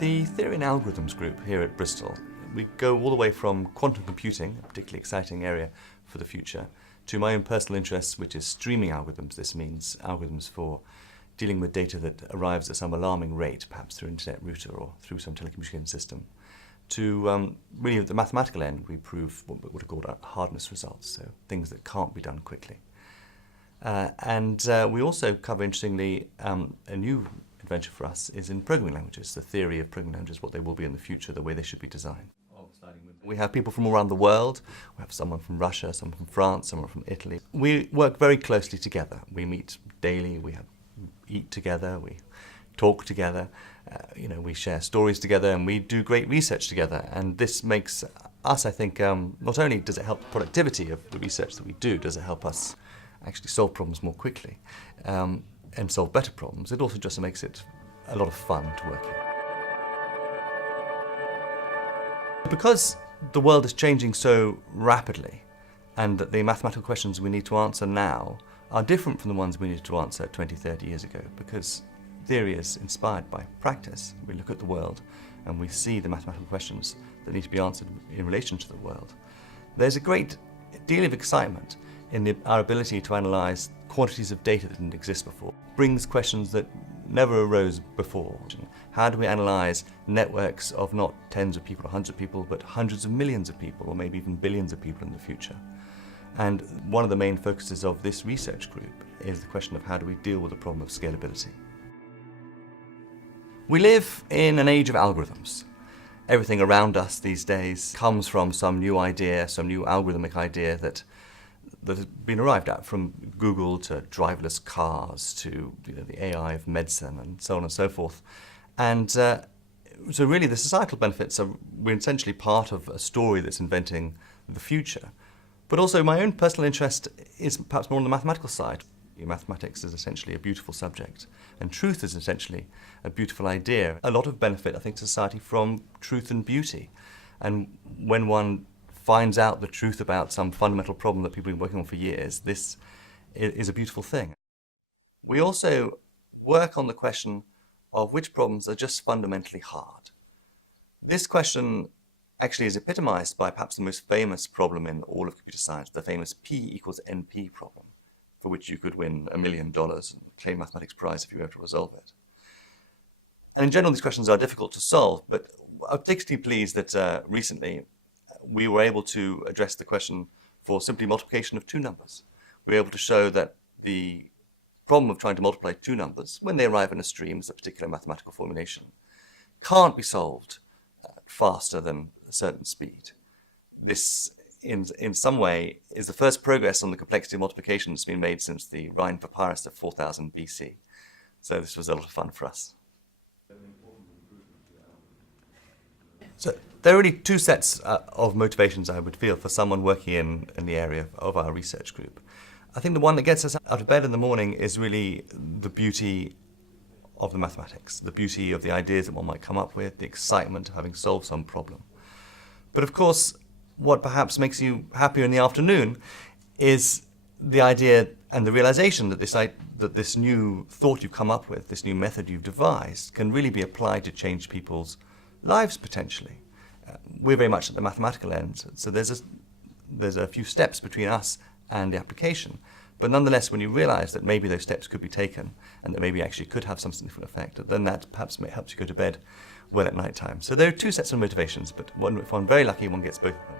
The Theory and Algorithms group here at Bristol, we go all the way from quantum computing, a particularly exciting area for the future, to my own personal interests, which is streaming algorithms. This means algorithms for dealing with data that arrives at some alarming rate, perhaps through an internet router or through some telecommunication system. To really at the mathematical end, we prove what are called hardness results, so things that can't be done quickly. We also cover, interestingly, a new adventure for us is in programming languages, the theory of programming languages, what they will be in the future, the way they should be designed. We have people from all around the world. We have someone from Russia, someone from France, someone from Italy. We work very closely together. We meet daily, we eat together, we talk together, we share stories together, and we do great research together. And this makes us, I think, not only does it help the productivity of the research that we do, does it help us actually solve problems more quickly and solve better problems, it also just makes it a lot of fun to work in. Because the world is changing so rapidly, and that the mathematical questions we need to answer now are different from the ones we needed to answer 20, 30 years ago, because theory is inspired by practice. We look at the world and we see the mathematical questions that need to be answered in relation to the world. There's a great deal of excitement in our ability to analyse quantities of data that didn't exist before. It brings questions that never arose before. How do we analyse networks of not tens of people or hundreds of people, but hundreds of millions of people, or maybe even billions of people in the future? And one of the main focuses of this research group is the question of how do we deal with the problem of scalability. We live in an age of algorithms. Everything around us these days comes from some new idea, some new algorithmic idea that has been arrived at, from Google to driverless cars to the AI of medicine and so on and so forth. And so really the societal benefits we're essentially part of a story that's inventing the future. But also my own personal interest is perhaps more on the mathematical side. Mathematics is essentially a beautiful subject, and truth is essentially a beautiful idea. A lot of benefit, I think, to society from truth and beauty. And when one finds out the truth about some fundamental problem that people have been working on for years, this is a beautiful thing. We also work on the question of which problems are just fundamentally hard. This question actually is epitomized by perhaps the most famous problem in all of computer science, the famous P=NP problem, for which you could win $1 million and claim a mathematics prize if you were able to resolve it. And in general, these questions are difficult to solve, but I'm particularly pleased that recently we were able to address the question for simply multiplication of two numbers. We were able to show that the problem of trying to multiply two numbers, when they arrive in a stream as a particular mathematical formulation, can't be solved faster than a certain speed. This, in some way, is the first progress on the complexity of multiplication that's been made since the Rhine Papyrus of 4000 BC. So this was a lot of fun for us. So there are really two sets of motivations I would feel for someone working in the area of our research group. I think the one that gets us out of bed in the morning is really the beauty of the mathematics, the beauty of the ideas that one might come up with, the excitement of having solved some problem. But of course, what perhaps makes you happier in the afternoon is the idea and the realization that this new thought you've come up with, this new method you've devised, can really be applied to change people's lives potentially. We're very much at the mathematical end, so there's a few steps between us and the application. But nonetheless, when you realize that maybe those steps could be taken and that maybe actually could have some significant effect, then that perhaps helps you go to bed well at night time. So there are two sets of motivations, but if I'm very lucky, one gets both of them.